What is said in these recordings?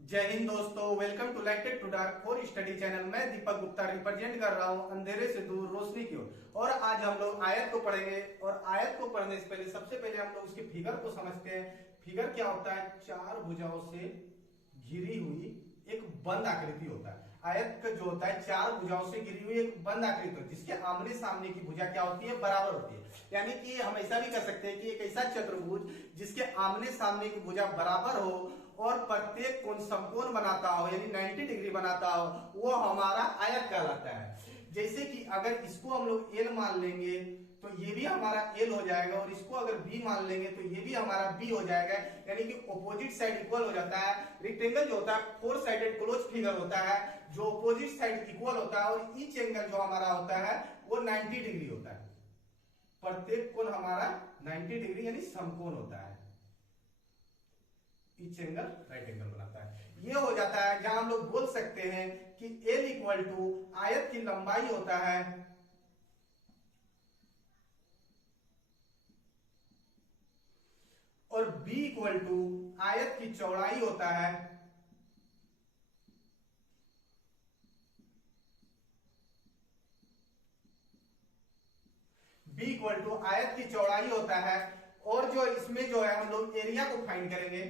जय हिंद दोस्तों, welcome to lighted to dark for study channel. मैं दीपक गुप्ता रिप्रेजेंट कर रहा हूं अंधेरे से दूर रोशनी की ओर। और आज हम लोग आयत को पढ़ेंगे। और आयत को पढ़ने से पहले सबसे पहले हम लोग उसके फिगर को समझते हैं। फिगर क्या होता है? चार भुजाओं से घिरी हुई एक बंद आकृति होता है। आयत का जो होता है चार भुजाओं से घिरी हुई एक बंद आकृति होती है, जिसके आमने सामने की भुजा क्या होती है? बराबर होती है। यानी कि हम ऐसा भी कर सकते हैं कि एक ऐसा चतुर्भुज जिसके आमने सामने की भुजा बराबर हो और प्रत्येक कोण समकोण बनाता हो, यानी 90 डिग्री बनाता हो, वो हमारा आयत कहलाता है। जैसे कि अगर इसको हम लोग एल मान लेंगे तो ये भी हमारा एल हो जाएगा, और इसको अगर बी मान लेंगे तो ये भी हमारा बी हो जाएगा। यानी कि ऑपोजिट साइड इक्वल हो जाता है। रेक्टेंगल जो होता है फोर साइडेड क्लोज फिगर होता है, जो ऑपोजिट साइड इक्वल होता है, और ईच एंगल जो हमारा होता है वो 90 डिग्री होता है। प्रत्येक कोण हमारा 90 डिग्री यानी समकोण होता है। ईच एंगल राइट एंगल बनाता है। ये हो जाता है जहां हम लोग बोल सकते हैं कि एल इक्वल टू आयत की लंबाई होता है और b इक्वल टू आयत की चौड़ाई होता है। b इक्वल टू आयत की चौड़ाई होता है। और जो इसमें जो है हम लोग एरिया को फाइंड करेंगे।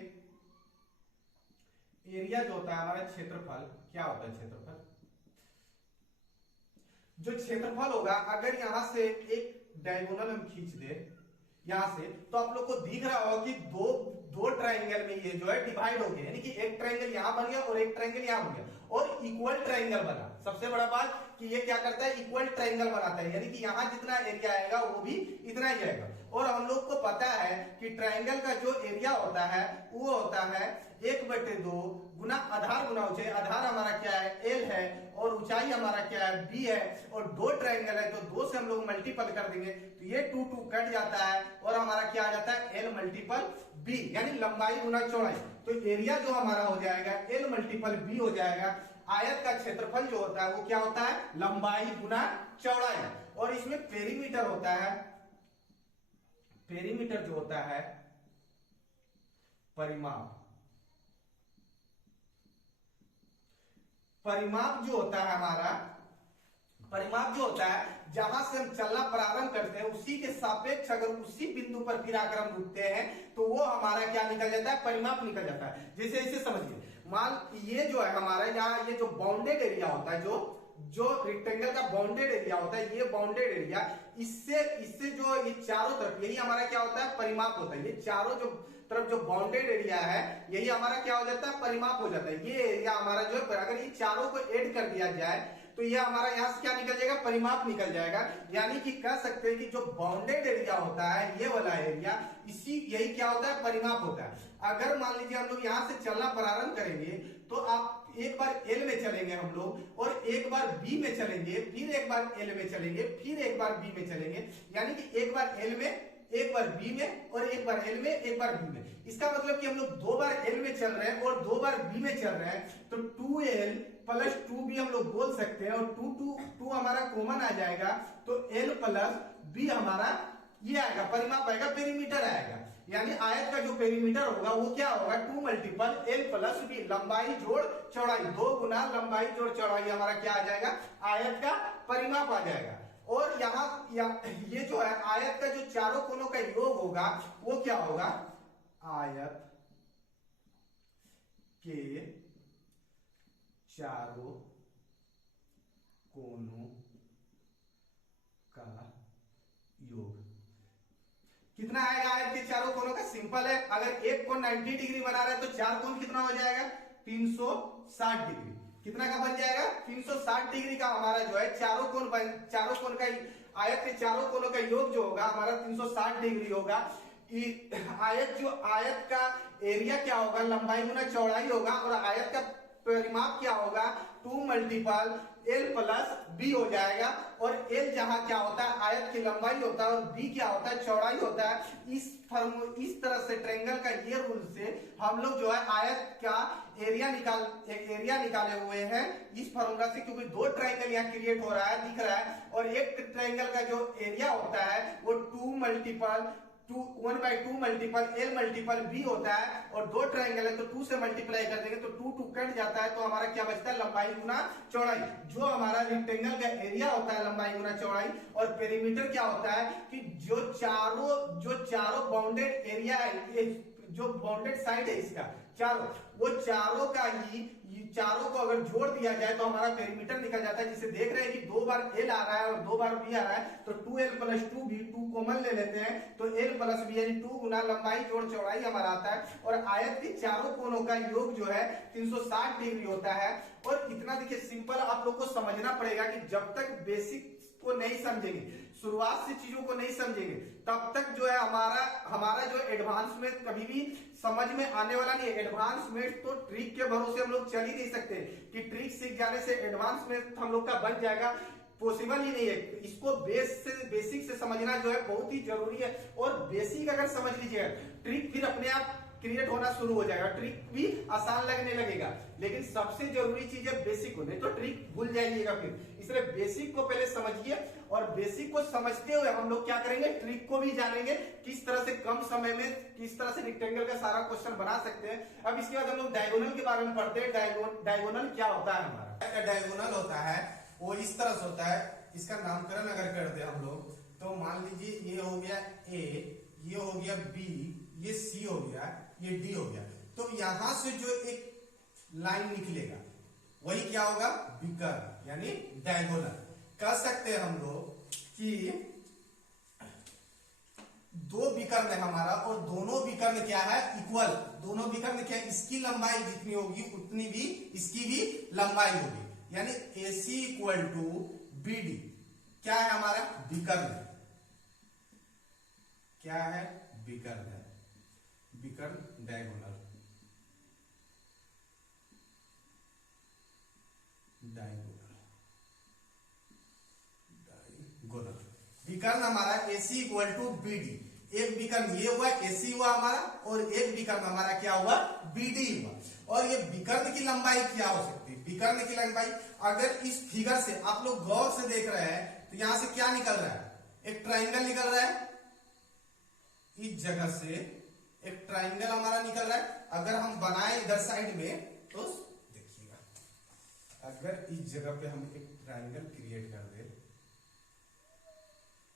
एरिया जो होता है हमारा क्षेत्रफल, क्या होता है क्षेत्रफल? जो क्षेत्रफल होगा, अगर यहां से एक डायगोनल हम खींच दे यहां से, तो आप लोग को दिख रहा होगा कि दो ट्राइंगल में ये जो है डिवाइड हो गया। यानी कि एक ट्राइंगल यहां बन गया और एक ट्राइंगल यहां बन गया और इक्वल ट्राइंगल बना। सबसे बड़ा बात कि ये क्या करता है? इक्वल ट्राइंगल बनाता है। यानी कि यहां जितना एरिया आएगा वो भी इतना ही आएगा। और हम लोग को पता है कि ट्राइंगल का जो एरिया होता है वो होता है 1/2 गुना आधार गुना ऊंचाई। आधार हमारा क्या है? एल है, और ऊंचाई हमारा क्या है? बी है। और दो ट्राइंगल है तो 2 से हम लोग मल्टीपल कर देंगे तो ये 2 कट जाता है और हमारा क्या आ जाता है? एल मल्टीपल बी, यानी लंबाई गुना चौड़ाई। तो एरिया जो हमारा हो जाएगा एल मल्टीपल बी हो जाएगा। आयत का क्षेत्रफल जो होता है वो क्या होता है? लंबाई गुना चौड़ाई। और इसमें पेरीमीटर होता है। पेरीमीटर जो होता है परिमाप। परिमाप जो होता है हमारा, परिमाप जो होता है जहां से हम चलना प्रारंभ करते हैं उसी के सापेक्ष अगर उसी बिंदु पर फिर आकर हम रुकते हैं तो वो हमारा क्या निकल जाता है? परिमाप निकल जाता है। जैसे इसे समझिए, मान ये जो है हमारा यहाँ ये जो बाउंडेड एरिया होता है, जो रेक्टेंगल का बाउंडेड एरिया होता है, ये बाउंडेड एरिया, इससे जो ये चारों तरफ, यही हमारा क्या होता है? परिमाप होता है। ये चारों जो तरफ जो बाउंडेड एरिया है यही हमारा क्या हो जाता है? परिमाप हो जाता है। ये एरिया हमारा जो है, अगर ये चारों को ऐड कर दिया जाए तो ये हमारा यहां से क्या निकल जाएगा? परिमाप निकल जाएगा। यानी कि कह सकते हैं कि जो बाउंडेड एरिया होता है ये वाला एरिया, यही क्या होता है? परिमाप होता है। अगर मान लीजिए हम लोग यहां से चलना प्रारंभ करेंगे तो आप एक बार एल में चलेंगे हम लोग, और एक बार बी में चलेंगे, फिर एक बार एल में चलेंगे, फिर एक बार बी में चलेंगे। यानी कि एक बार एल में, एक बार बी में, और एक बार एल में, एक बार बी में। इसका मतलब कि हम लोग 2 बार एल में चल रहे हैं और 2 बार बी में चल रहे हैं, तो 2l प्लस 2b हम लोग बोल सकते हैं। और 2 हमारा कॉमन आ जाएगा तो l प्लस b हमारा ये आएगा, परिमाप आएगा, पेरीमीटर आएगा। यानी आयत का जो पेरीमीटर होगा वो क्या होगा? 2 मल्टीपल l प्लस b, लंबाई जोड़ चौड़ाई, 2 गुना लंबाई जोड़ चौड़ाई हमारा क्या आ जाएगा? आयत का परिमाप आ जाएगा। और ये जो है आयत का जो चारों कोनों का योग होगा वो क्या होगा? आयत के चारों कोनों का योग कितना आएगा? आयत के चारों कोनों का सिंपल है, अगर एक कोण 90 डिग्री बना रहे हैं तो चार कोण कितना हो जाएगा? 360 डिग्री। कितना का बन जाएगा? 360 डिग्री का हमारा जो है चारों कोण का, आयत के चारों कोनों का योग जो होगा हमारा 360 डिग्री होगा। आयत का एरिया क्या होगा? लंबाई गुना चौड़ाई होगा। और आयत का परिमाप क्या होगा? 2 मल्टीपल l प्लस b हो जाएगा। और l जहां क्या होता है? आयत की लंबाई होता है, और b क्या होता है? चौड़ाई होता है। इस तरह से ट्रायंगल का ये रूल से हम लोग जो है आयत का एरिया निकाले हुए हैं इस फॉर्मूला से, क्योंकि 2 ट्रायंगल यहाँ क्रिएट हो रहा है, दिख रहा है। और एक ट्रायंगल का जो एरिया होता है वो 2 multiple 1/2 multiple L multiple B होता है, और दो ट्राइंगल है तो 2 से मल्टीप्लाई कर देंगे तो 2 कट जाता है, तो हमारा क्या बचता है, लंबाई गुना चौड़ाई। जो हमारा रेक्टेंगल का एरिया होता है लंबाई गुना चौड़ाई, और पेरीमीटर क्या होता है कि जो चारों बाउंडेड एरिया है, जो बाउंडेड साइड है इसका चारों, वो चारों का ही चारों को अगर जोड़ दिया जाए तो हमारा पेरीमीटर निकल जाता है। जिसे देख रहे हैं कि 2 बार एल आ रहा है और 2 बार बी आ रहा है, तो 2l + 2b, 2 कॉमन ले लेते हैं तो l + b यानी 2 गुना लंबाई जोड़ चौड़ाई हमारा आता है। और आयत के चारों कोनों का योग जो है 360 डिग्री होता है। और इतना देखिए सिंपल आप लोग को समझना पड़ेगा कि जब तक बेसिक को नहीं समझेंगे, शुरुआत से चीजों को नहीं समझेंगे, तब तक जो है हमारा जो एडवांस में कभी भी समझ में आने वाला नहीं है। एडवांस में तो ट्रिक के भरोसे हम लोग चल ही नहीं सकते कि ट्रिक सीख जाने से एडवांस में हम लोग का बन जाएगा, पॉसिबल ही नहीं है। इसको बेसिक से समझना जो है बहुत ही जरूरी है। और बेसिक अगर समझ लीजिएगा, ट्रिक फिर अपने आप क्रिएट होना शुरू हो जाएगा, ट्रिक भी आसान लगने लगेगा। लेकिन सबसे जरूरी चीज है बेसिक को, नहीं तो ट्रिक भूल जाइएगा फिर। इसलिए बेसिक को पहले समझिए, और बेसिक को समझते हुए हम लोग क्या करेंगे, ट्रिक को भी जानेंगे, किस तरह से कम समय में किस तरह से रेक्टेंगल का सारा क्वेश्चन बना सकते हैं। अब इसके बाद हम लोग डायगोनल के बारे में पढ़ते हैं। डायगोनल क्या होता है, हमारा डायगोनल होता है वो इस तरह से होता है। इसका नामकरण अगर कर दे हम लोग, तो मान लीजिए ये हो गया ए, ये हो गया बी, ये सी हो गया, ये डी हो गया। तो यहां से जो एक लाइन निकलेगा वही क्या होगा, विकर्ण यानी डायगोनल। कह सकते हैं हम लोग कि दो विकर्ण है हमारा, और दोनों विकर्ण क्या है, इक्वल। दोनों विकर्ण क्या है, इसकी लंबाई जितनी होगी उतनी भी इसकी भी लंबाई होगी, यानी AC = BD क्या है हमारा, विकर्ण। क्या है, विकर्ण है, विकर्ण डायगोनल। विकर्ण हमारा AC = BD। एक विकर्ण ये हुआ, AC हुआ हमारा, और एक विकर्ण हमारा क्या हुआ, BD हुआ। और ये विकर्ण की लंबाई क्या हो सकती है, विकर्ण की लंबाई अगर इस फिगर से आप लोग गौर से देख रहे हैं तो यहां से क्या निकल रहा है, एक ट्राइंगल निकल रहा है। इस जगह से एक ट्राइंगल हमारा निकल रहा है। अगर हम बनाए इधर साइड में तो देखिएगा, अगर इस जगह पे हम एक ट्राइंगल क्रिएट कर दे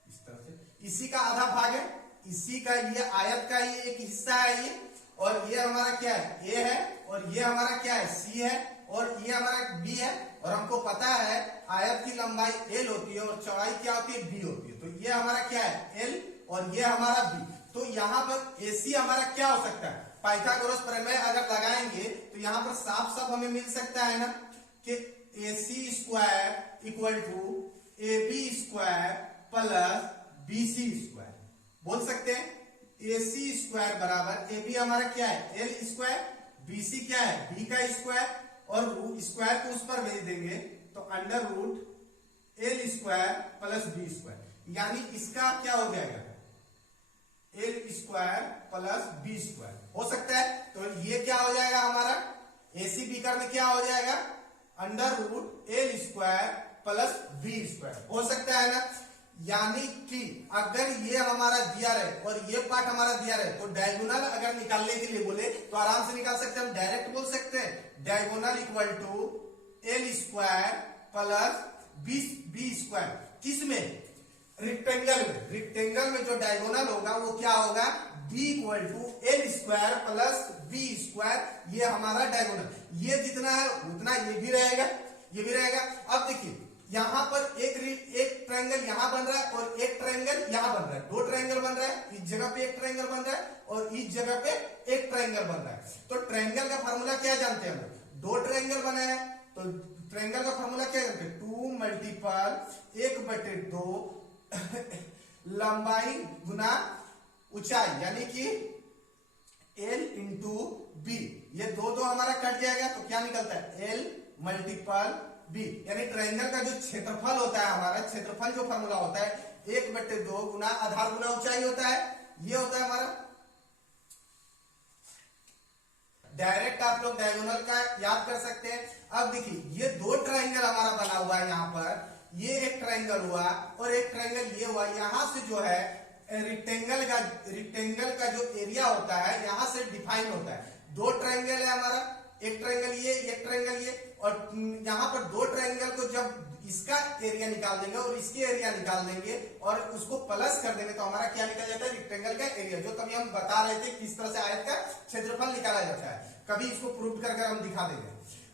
इस तरह से, इसी का आधा भाग है, इसी का ये आयत का ये एक हिस्सा है ये, और ये हमारा क्या है, ए है, और ये हमारा क्या है, सी है, और ये हमारा बी है। और हमको पता है आयत की लंबाई एल होती है और चौड़ाई क्या होती है, बी होती है। तो ये हमारा क्या है, एल, और ये हमारा बी। तो यहाँ पर एसी हमारा क्या हो सकता है, पाइथागोरस प्रमेय अगर लगाएंगे तो यहाँ पर साफ साफ हमें मिल सकता है ना कि AC² = AB² + BC²। बोल सकते हैं AC² बराबर AB हमारा क्या है, L², BC क्या है, B का स्क्वायर, और स्क्वायर को उस पर भेज देंगे तो √L² + B², यानी इसका क्या हो जाएगा, L² + B² हो सकता है। तो ये क्या हो जाएगा हमारा, AC विकर्ण क्या हो जाएगा, √L² + B² हो सकता है ना। यानी कि अगर ये हमारा दिया रहे और ये पार्ट हमारा दिया रहे, तो डायगोनल अगर निकालने के लिए बोले तो आराम से निकाल सकते हैं। हम डायरेक्ट बोल सकते हैं डायगोनल = L² + B²। किस में, रेक्टेंगल में। रेक्टेंगल में जो डायगोनल होगा वो क्या होगा, B = L² + B²। ये हमारा डायगोनल, ये जितना है उतना ये भी रहेगा, ये भी रहेगा। अब देखिए यहां पर एक ट्रायंगल यहां बन रहा है और एक ट्रायंगल यहां बन रहा है, दो ट्रायंगल बन रहा है। इस जगह पे एक ट्रायंगल बन रहा है और इस जगह पे एक ट्रायंगल बन रहा है। तो ट्रायंगल का फार्मूला क्या जानते हैं हम लोग, दो ट्रायंगल बना है तो ट्रायंगल का फार्मूला क्या जानते हैं, 2 × 1/2 लंबाई गुना ऊंचाई, यानी कि L × B। ये दो हमारा कट जाएगा तो क्या निकलता है, L × B, यानी ट्रायंगल का जो क्षेत्रफल होता है हमारा, क्षेत्रफल जो फार्मूला होता है 1/2 गुना आधार गुना ऊंचाई होता है, ये होता है हमारा। डायरेक्ट आप लोग डायगोनल का याद कर सकते हैं। अब देखिए ये दो ट्रायंगल हमारा बना हुआ है, यहाँ पर ये एक ट्रायंगल हुआ और एक ट्रायंगल ये हुआ। यहां से जो है रिक्टेंगल का जो एरिया होता है यहाँ से डिफाइन होता है। दो ट्रायंगल है हमारा, एक ट्रायंगल ये, एक ट्रायंगल ये, और यहाँ पर दो ट्रायंगल को जब इसका एरिया निकाल देंगे और इसके एरिया निकाल देंगे और उसको प्लस कर देंगे तो हमारा क्या निकल जाता है, रेक्टेंगल का एरिया। जो कभी हम बता रहे थे किस तरह से आयत का क्षेत्रफल निकाला जाता है, कभी इसको प्रूव करके हम दिखा देंगे।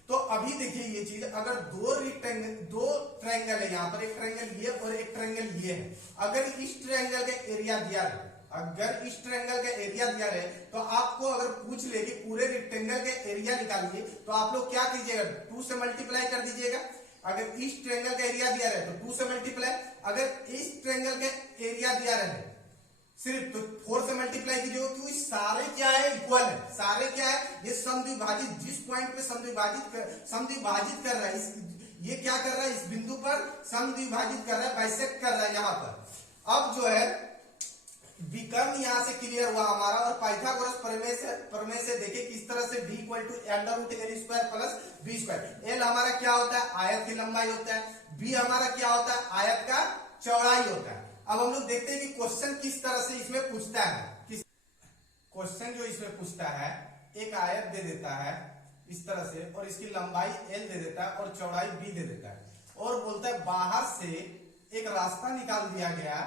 तो अभी देखिए ये चीज, अगर दो ट्रायंगल है, यहाँ पर एक ट्रायंगल ये और एक ट्रायंगल ये है, अगर इस ट्रायंगल का एरिया दिया है, अगर इस ट्रायंगल का एरिया दिया है तो आपको अगर पूछ ले कि पूरे रेक्टेंगल के एरिया निकालिए तो आप लोग क्या कीजिएगा, 2 से मल्टीप्लाई कर दीजिएगा। अगर इस ट्रायंगल का एरिया दिया रहे तो 2 से मल्टीप्लाई, अगर इस ट्रायंगल का एरिया दिया रहे सिर्फ तो 4 से मल्टीप्लाई कीजिए, क्योंकि सारे क्या है, इक्वल है। सारे क्या है, ये समद्विभाजित, जिस पॉइंट पे समद्विभाजित कर रहा है, ये क्या कर रहा है, इस बिंदु पर समद्विभाजित कर रहा है, बाइसेक्ट कर रहा है यहाँ पर। अब जो है विकर्ण यहाँ से क्लियर हुआ हमारा, और पाइथागोरस प्रमेय से देखे किस तरह से d = √l² + b²। l हमारा क्या होता है, आयत की लंबाई होता है, b हमारा क्या होता है, आयत का चौड़ाई होता है। अब हम लोग देखते हैं कि क्वेश्चन किस तरह से इसमें पूछता है। क्वेश्चन जो इसमें पूछता है, एक आयत दे देता है इस तरह से, और इसकी लंबाई l दे देता है और चौड़ाई b दे देता है, और बोलता है बाहर से एक रास्ता निकाल दिया गया,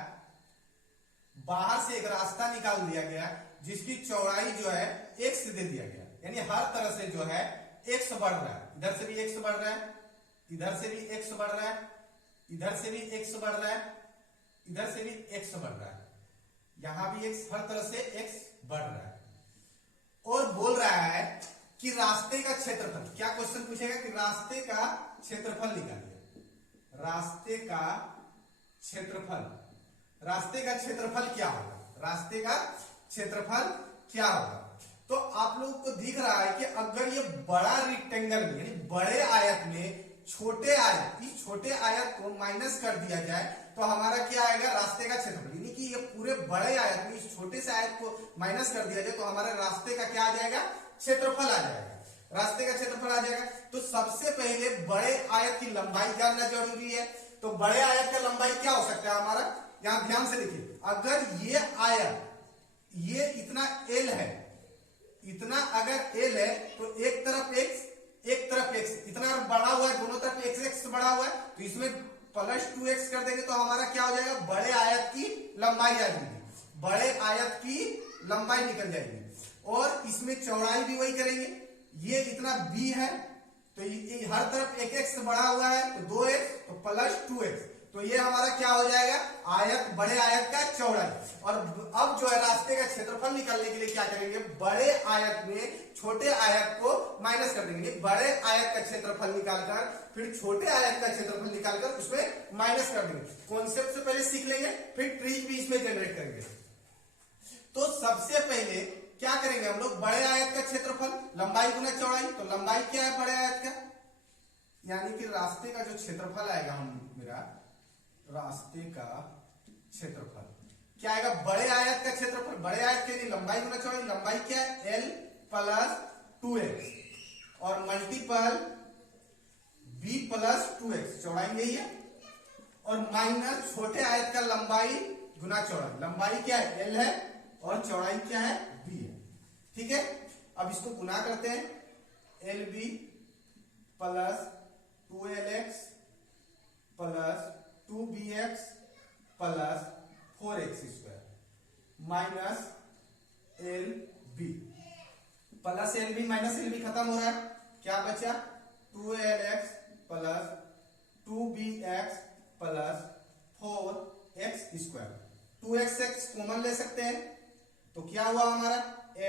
बाहर से एक रास्ता निकाल दिया गया जिसकी चौड़ाई जो है x दे दिया गया, यानी हर तरह से जो है x बढ़ रहा है, इधर से भी x बढ़ रहा है, इधर से भी x बढ़ रहा है, इधर से भी x बढ़ रहा है, इधर से भी x बढ़ रहा है, यहां भी x, हर तरह से x बढ़ रहा है। और बोल रहा है कि रास्ते का क्षेत्रफल, क्या क्वेश्चन पूछेगा कि रास्ते का क्षेत्रफल निकालिए, रास्ते का क्षेत्रफल, रास्ते का क्षेत्रफल क्या होगा, रास्ते का क्षेत्रफल क्या होगा। तो आप लोगों को दिख रहा है कि अगर ये बड़ा रेक्टेंगल में, यानी बड़े आयत में छोटे आयत, इस छोटे आयत को माइनस कर दिया जाए तो हमारा क्या आएगा, रास्ते का क्षेत्रफल। यानी कि ये पूरे बड़े आयत में इस छोटे से आयत को माइनस कर दिया जाए तो हमारे रास्ते का क्या आ जाएगा, क्षेत्रफल आ जाएगा, रास्ते का क्षेत्रफल आ जाएगा। तो सबसे पहले बड़े आयत की लंबाई जानना जरूरी है। तो बड़े आयत का लंबाई क्या हो सकता है हमारा, यहां ध्यान से देखिए, अगर ये आयत, ये इतना l है, इतना अगर l है तो एक तरफ x, एक तरफ x, इतना बढ़ा हुआ है, दोनों तरफ x बढ़ा हुआ है, तो इसमें +2x कर देंगे तो हमारा क्या हो जाएगा, बड़े आयत की लंबाई आ जाएगी, बड़े आयत की लंबाई निकल जाएगी। और इसमें चौड़ाई भी वही करेंगे, ये इतना b है तो ये हर तरफ x बढ़ा हुआ है तो 2x, तो +2x, तो ये हमारा क्या हो जाएगा, आयत, बड़े आयत का चौड़ाई। और अब जो है रास्ते का क्षेत्रफल निकालने के लिए क्या करेंगे, बड़े आयत में छोटे आयत को माइनस कर देंगे, बड़े आयत का क्षेत्रफल निकालकर फिर छोटे आयत का क्षेत्रफल निकालकर उसमें माइनस कर देंगे। कॉन्सेप्ट से पहले सीख लेंगे, फिर ट्रीज भी इसमें जनरेट करेंगे। तो सबसे पहले क्या करेंगे हम लोग, बड़े आयत का क्षेत्रफल, लंबाई गुना चौड़ाई, तो लंबाई क्या है बड़े आयत का, यानी कि रास्ते का जो क्षेत्रफल आएगा, मेरा रास्ते का क्षेत्रफल क्या आएगा, बड़े आयत का क्षेत्रफल, बड़े आयत के लिए लंबाई गुना चौड़ाई, लंबाई क्या है l + 2x और मल्टीपल b + 2x, चौड़ाई यही है, और माइनस छोटे आयत का लंबाई गुना चौड़ाई, लंबाई क्या है l है और चौड़ाई क्या है b है, ठीक है। अब इसको गुना करते हैं, lb + 2lx + 2bx + 4x² minus lb, plus lb minus lb खत्म हो रहा है, क्या बचा 2lx + 2bx + 4x², 2x common ले सकते हैं तो क्या हुआ हमारा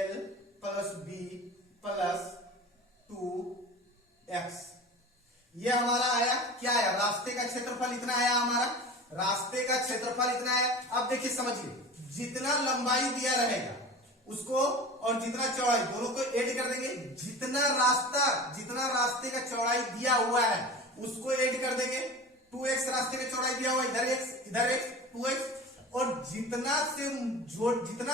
l + b + 2x, ये हमारा आया, क्या आया, रास्ते का क्षेत्रफल इतना आया हमारा, रास्ते का क्षेत्रफल इतना आया। अब देखिए समझिए, जितना लंबाई दिया रहेगा उसको और जितना चौड़ाई दोनों को ऐड कर देंगे, जितना रास्ते का चौड़ाई दिया हुआ है उसको ऐड कर देंगे, 2x रास्ते का चौड़ाई दिया हुआ, इधर x 2x, और जितना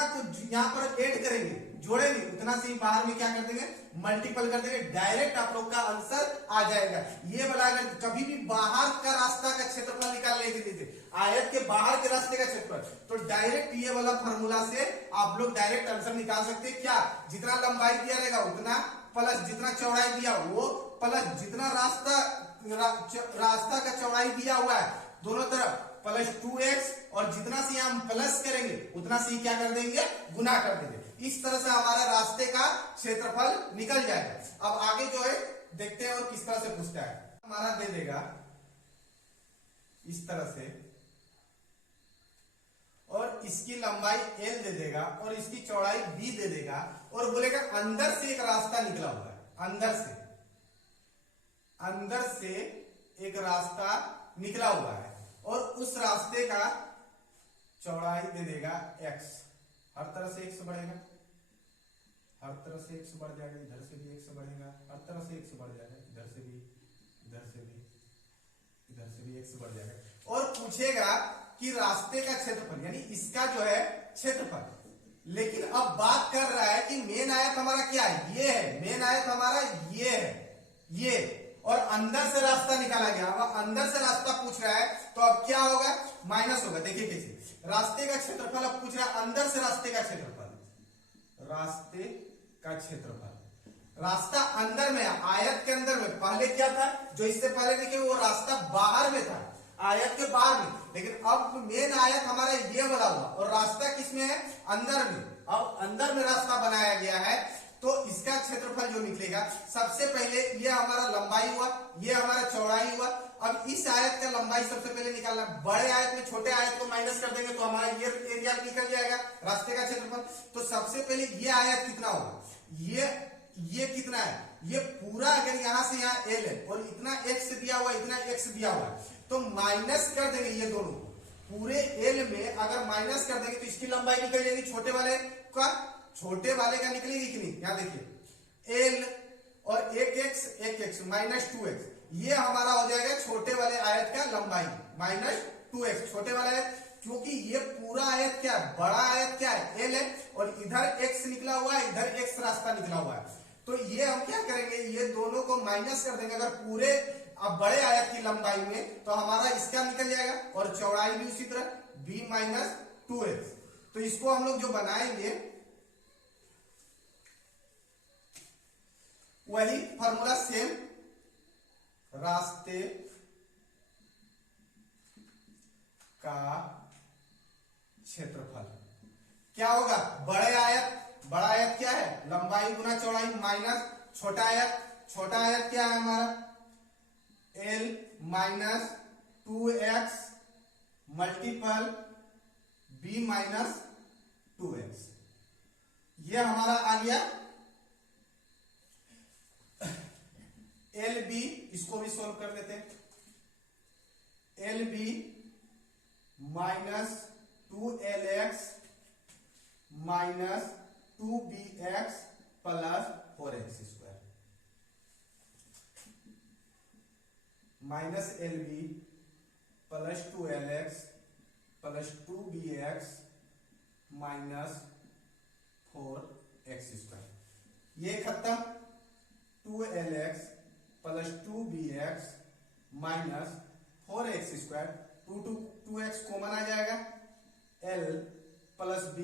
को यहाँ पर ऐड करेंगे, जोड़ेंगे, उतना से ही बाहर में क्या कर देंगे, मल्टीपल कर देंगे, डायरेक्ट आप लोग का आंसर आ जाएगा। ये वाला अगर कभी भी बाहर का रास्ता का क्षेत्रफल निकालने के लिए आयत के बाहर के रास्ते का क्षेत्रफल। तो डायरेक्ट ये वाला फॉर्मूला से आप लोग डायरेक्ट आंसर निकाल सकते हैं। क्या, जितना लंबाई दिया रहेगा उतना प्लस जितना चौड़ाई दिया वो प्लस जितना रास्ता का चौड़ाई दिया हुआ है दोनों तरफ प्लस 2x, और जितना से हम प्लस करेंगे उतना से क्या कर देंगे, गुना कर देंगे। इस तरह से हमारा रास्ते का क्षेत्रफल निकल जाएगा। अब आगे जो है देखते हैं और किस तरह से पूछता है। हमारा दे देगा इस तरह से, और इसकी लंबाई l दे देगा और इसकी चौड़ाई b दे देगा, और बोलेगा अंदर से एक रास्ता निकला हुआ है, अंदर से एक रास्ता निकला हुआ है, और उस रास्ते का चौड़ाई दे देगा x। हर तरह से x बढ़ेगा, हर तरह से x बढ़ जाएगा, इधर से भी x बढ़ेगा, हर तरह से x बढ़ जाएगा, इधर से भी, इधर से भी, इधर से भी x बढ़ जाएगा। और पूछेगा कि रास्ते का क्षेत्रफल, यानी इसका जो है क्षेत्रफल। लेकिन अब बात कर रहा है कि मेन आयत हमारा क्या है, ये है मेन आयत हमारा, ये है ये, और अंदर से रास्ता निकाला गया। अब अंदर से रास्ता पूछ रहा है तो अब क्या होगा, माइनस होगा। देखिए कैसे, रास्ते का क्षेत्रफल अब पूछ रहा है, अंदर से रास्ते का क्षेत्रफल, रास्ते का क्षेत्रफल। रास्ता अंदर में, आयत के अंदर में। पहले क्या था, जो इससे पहले देखिए वो रास्ता बाहर में था, आयत के बाहर में, लेकिन अब मेन आयत हमारा ये वाला हुआ, और रास्ता किसमें है, अंदर में। अब अंदर में रास्ता बनाया गया है, तो इसका क्षेत्रफल जो निकलेगा, सबसे पहले ये हमारा लंबाई हुआ, ये हमारा चौड़ाई हुआ। अब इस आयत का लंबाई सबसे पहले निकालना, बड़े आयत में छोटे आयत को माइनस कर देंगे तो हमारा ये एरिया निकल जाएगा, रास्ते का क्षेत्रफल। तो सबसे पहले ये आयत कितना होगा, ये कितना है, ये पूरा अगर यहां से यहाँ l है और इतना x दिया हुआ, इतना x दिया हुआ, तो माइनस कर देंगे ये दोनों पूरे l में। अगर माइनस कर देंगे तो इसकी लंबाई निकल जाएगी, छोटे वाले का निकलेगी कि नहीं। यहाँ देखिए l और एक x माइनस 2x, ये हमारा हो जाएगा छोटे वाले आयत का लंबाई माइनस 2x, छोटे वाला आयत। क्योंकि ये पूरा आयत क्या है, बड़ा आयत क्या है, l है, और इधर x निकला हुआ है, इधर x रास्ता निकला हुआ है। तो ये हम क्या करेंगे, ये दोनों को माइनस कर देंगे। अगर पूरे अब बड़े आयत की लंबाई में, तो हमारा इसका निकल जाएगा, और चौड़ाई भी उसी तरह b माइनस 2x। तो इसको हम लोग जो बनाएंगे वही फॉर्मूला सेम, रास्ते का क्षेत्रफल क्या होगा, बड़े आयत, बड़ा आयत क्या है, लंबाई गुना चौड़ाई माइनस छोटा आयत क्या है हमारा, l minus 2x multiple b minus 2x। ये हमारा आ गया LB। इसको भी सोल्व कर लेते हैं, LB minus 2LX minus 2BX plus 4x square, minus LB plus 2LX plus 2BX minus 4x square. ये खत्म, 2LX plus 2BX minus 4x square, 2x common आ जाएगा, L plus B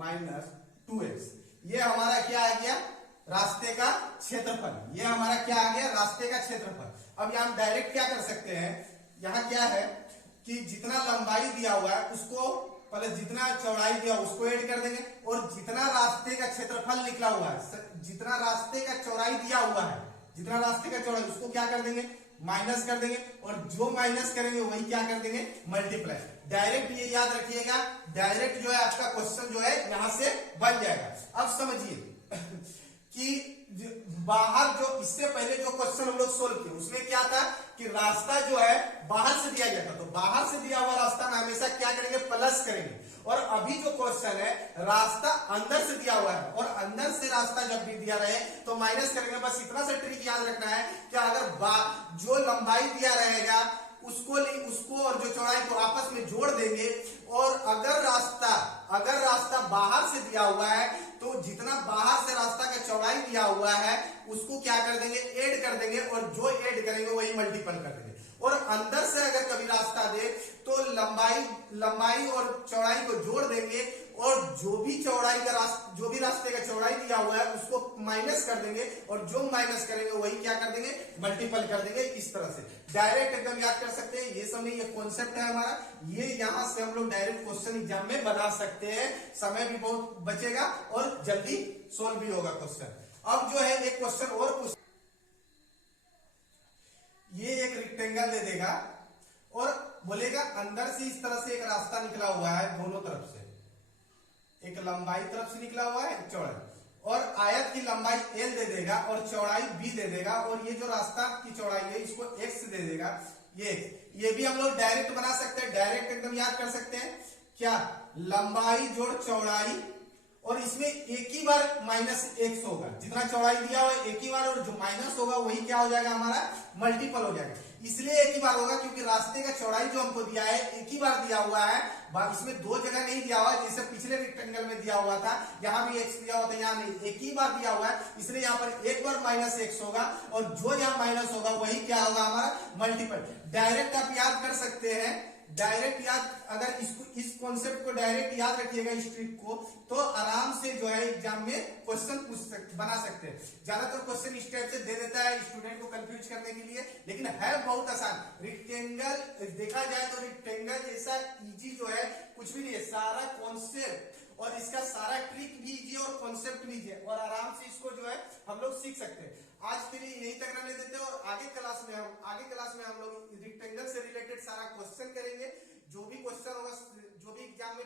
minus 2x। ये हमारा क्या आ गया, रास्ते का क्षेत्रफल। ये हमारा क्या आ गया, रास्ते का क्षेत्रफल। अब यहाँ डायरेक्ट क्या कर सकते हैं, यहाँ क्या है कि जितना लंबाई दिया हुआ है उसको प्लस जितना चौड़ाई दिया उसको ऐड कर देंगे, और जितना रास्ते का क्षेत्रफल निकला हुआ है, जितना रास्ते का चौड़ाई दिया हुआ है, जितना रास्ते का चौड़ाई उसको क्या कर देंगे, माइनस कर देंगे, और जो माइनस करेंगे वही क्या कर देंगे, मल्टीप्लाई। डायरेक्ट ये याद रखिएगा, डायरेक्ट जो है आपका क्वेश्चन जो है यहां से बन जाएगा। अब समझिए कि बाहर जो इससे पहले जो क्वेश्चन हम लोग सोल्व किए उसमें क्या था कि रास्ता जो है बाहर से दिया गया था, तो बाहर से दिया हुआ रास्ता में हमेशा क्या करेंगे, प्लस करेंगे। और अभी जो क्वेश्चन है रास्ता अंदर से दिया हुआ है, और अंदर से रास्ता जब भी दिया रहे तो माइनस करेंगे। बस इतना सा ट्रिक याद रखना है कि अगर जो लंबाई दिया रहेगा उसको और जो चौड़ाई को आपस में जोड़ देंगे, और अगर रास्ता बाहर से दिया हुआ है तो जितना बाहर से रास्ता का चौड़ाई दिया हुआ है उसको क्या कर देंगे, ऐड कर कर देंगे और जो ऐड करेंगे वही मल्टीपल कर देंगे। और अंदर से अगर कभी रास्ता दे तो लंबाई और चौड़ाई को जोड़ देंगे और जो भी रास्ते का चौड़ाई दिया हुआ है उसको माइनस कर देंगे और जो माइनस करेंगे वही क्या कर देंगे, मल्टीपल कर देंगे। इस तरह से डायरेक्ट एकदम याद कर सकते हैं। ये समय ये कॉन्सेप्ट है हमारा, ये यहां से हम लोग डायरेक्ट क्वेश्चन एग्जाम में बना सकते हैं। समय भी बहुत बचेगा और जल्दी सोल्व भी होगा क्वेश्चन। अब जो है एक क्वेश्चन और, ये एक रेक्टेंगल दे देगा और बोलेगा अंदर से इस तरह से एक रास्ता निकला हुआ है, दोनों तरफ से एक लंबाई तरफ से निकला हुआ है, एक चौड़ाई, और आयत की लंबाई l दे देगा और चौड़ाई b दे देगा और ये जो रास्ता की चौड़ाई है इसको x दे देगा। ये भी हम लोग डायरेक्ट बना सकते हैं, डायरेक्ट एकदम याद कर सकते हैं। क्या, लंबाई जोड़ चौड़ाई और इसमें एक ही बार माइनस एक्स होगा, जितना चौड़ाई दिया हुआ एक ही बार और जो माइनस होगा वही क्या हो जाएगा, हमारा मल्टीपल हो जाएगा। इसलिए एक ही बार होगा क्योंकि रास्ते का चौड़ाई जो हमको दिया है एक ही बार दिया हुआ है, इसमें दो जगह नहीं दिया हुआ है जैसे पिछले रेक्टेंगल में दिया हुआ था, यहाँ भी एक्स दिया हुआ था, यहाँ नहीं, एक ही बार दिया हुआ है। इसलिए यहाँ पर एक बार माइनस एक्स होगा और जो यहाँ माइनस होगा वही क्या होगा, हमारा मल्टीपल। डायरेक्ट आप याद कर सकते हैं, डायरेक्ट याद, अगर इस कॉन्सेप्ट को डायरेक्ट याद रखिएगा इस ट्रिक को, तो आराम से जो है एग्जाम में क्वेश्चन बना सकते हैं। ज्यादातर क्वेश्चन इस टाइप से दे देता है स्टूडेंट को कंफ्यूज करने के लिए, लेकिन है बहुत आसान। रेक्टेंगल देखा जाए तो रेक्टेंगल जैसा इजी जो है कुछ भी नहीं है, सारा कॉन्सेप्ट और इसका सारा ट्रिक भी इजी और कॉन्सेप्ट भी इजी है और आराम से इसको जो है हम लोग सीख सकते हैं। आज के लिए यही तक रहने देते हैं और आगे क्लास में हम लोग रेक्टेंगल से रिलेटेड सारा क्वेश्चन करेंगे। जो भी क्वेश्चन होगा, जो भी एग्जाम में